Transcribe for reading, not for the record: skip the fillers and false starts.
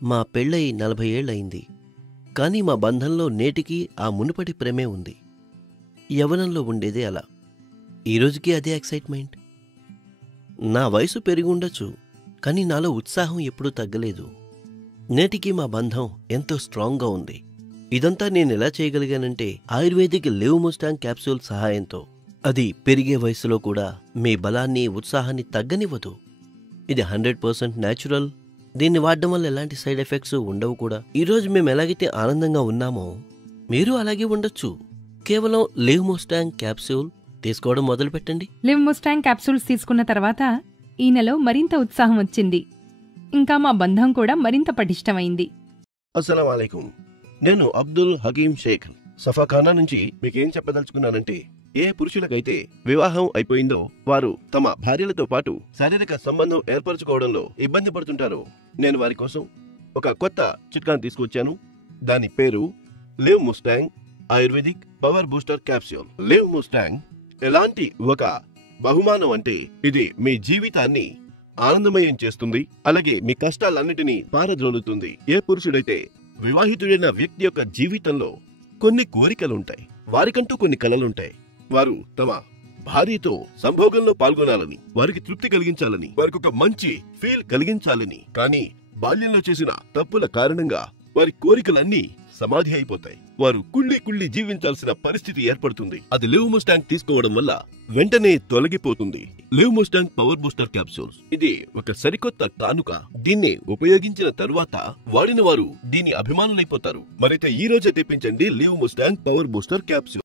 మా పెళ్ళై 40 ఏళ్లయింది. కానీ మా బంధంలో నేటికీ ఆ మునుపటి ప్రేమే ఉంది. యవ్వనంలో ఉండేదే అలా. ఈరోజుకి అదే ఎక్సైట్మెంట్. నా వయసు పెరిగుండొచ్చు, కానీ నాలో ఉత్సాహం ఎప్పుడూ తగ్గలేదు. నేటికీ మా బంధం ఎంతో స్ట్రాంగ్గా ఉంది. ఇదంతా నేనెలా చేయగలిగానంటే ఆయుర్వేదిక్ లివ్ ముస్టాంగ్ క్యాప్సూల్ సహాయంతో. అది పెరిగే వయసులో కూడా మీ బలాన్ని, ఉత్సాహాన్ని తగ్గనివ్వదు. ఇది 100% న్యాచురల్. దీన్ని వాడడం వల్ల ఎలాంటి సైడ్ ఎఫెక్ట్స్ ఉండవు కూడా. ఈరోజు మేము ఎలాగైతే ఆనందంగా ఉన్నామో మీరు అలాగే ఉండొచ్చు. కేవలం లివ్ ముస్టాంగ్ క్యాప్సూల్ తీసుకోవడం మొదలుపెట్టండి. లివ్ ముస్టాంగ్ క్యాప్సూల్స్ తీసుకున్న తర్వాత ఈ నెల మరింత ఉత్సాహం వచ్చింది. ఇంకా మా బంధం కూడా మరింత పటిష్టమైంది. అస్సలాం వాలేకుం. నేను అబ్దుల్ హకీం షేక్ సఫాఖానా నుంచి మీకేం చెప్పదలుచుకున్నానంటే, ఏ పురుషులకైతే వివాహం అయిపోయిందో వారు తమ భార్యలతో పాటు శారీరక సంబంధం ఏర్పరచుకోవడంలో ఇబ్బంది పడుతుంటారో, నేను వారి కోసం ఒక కొత్త చిట్కాను తీసుకొచ్చాను. దాని పేరు live Mustang ayurvedic power booster capsule. Live Mustang ఎలాంటి ఒక బహుమానం అంటే, ఇది మీ జీవితాన్ని ఆనందమయం చేస్తుంది. అలాగే మీ కష్టాలన్నిటినీ పారద్రోలుతుంది. ఏ పురుషుడైతే వివాహితుడైన వ్యక్తి యొక్క జీవితంలో కొన్ని కోరికలుంటాయి, వారికంటూ కొన్ని కలలుంటాయి. వారు తమ భార్యతో సంభోగంలో పాల్గొనాలని, వారికి తృప్తి కలిగించాలని, వారికి ఒక మంచి ఫీల్ కలిగించాలని, కానీ బాల్యంలో చేసిన తప్పుల కారణంగా వారి కోరికలన్నీ సమాధి అయిపోతాయి. వారు కుళ్ళి జీవించాల్సిన పరిస్థితి ఏర్పడుతుంది. అది లివ్ ముస్టాంగ్ తీసుకోవడం వల్ల వెంటనే తొలగిపోతుంది. Live Mustang power booster capsules ఇది ఒక సరికొత్త కానుక. దీన్ని ఉపయోగించిన తరువాత వాడిన వారు దీని అభిమానులైపోతారు. మరైతే ఈ రోజే తెప్పించండి live Mustang power booster capsule.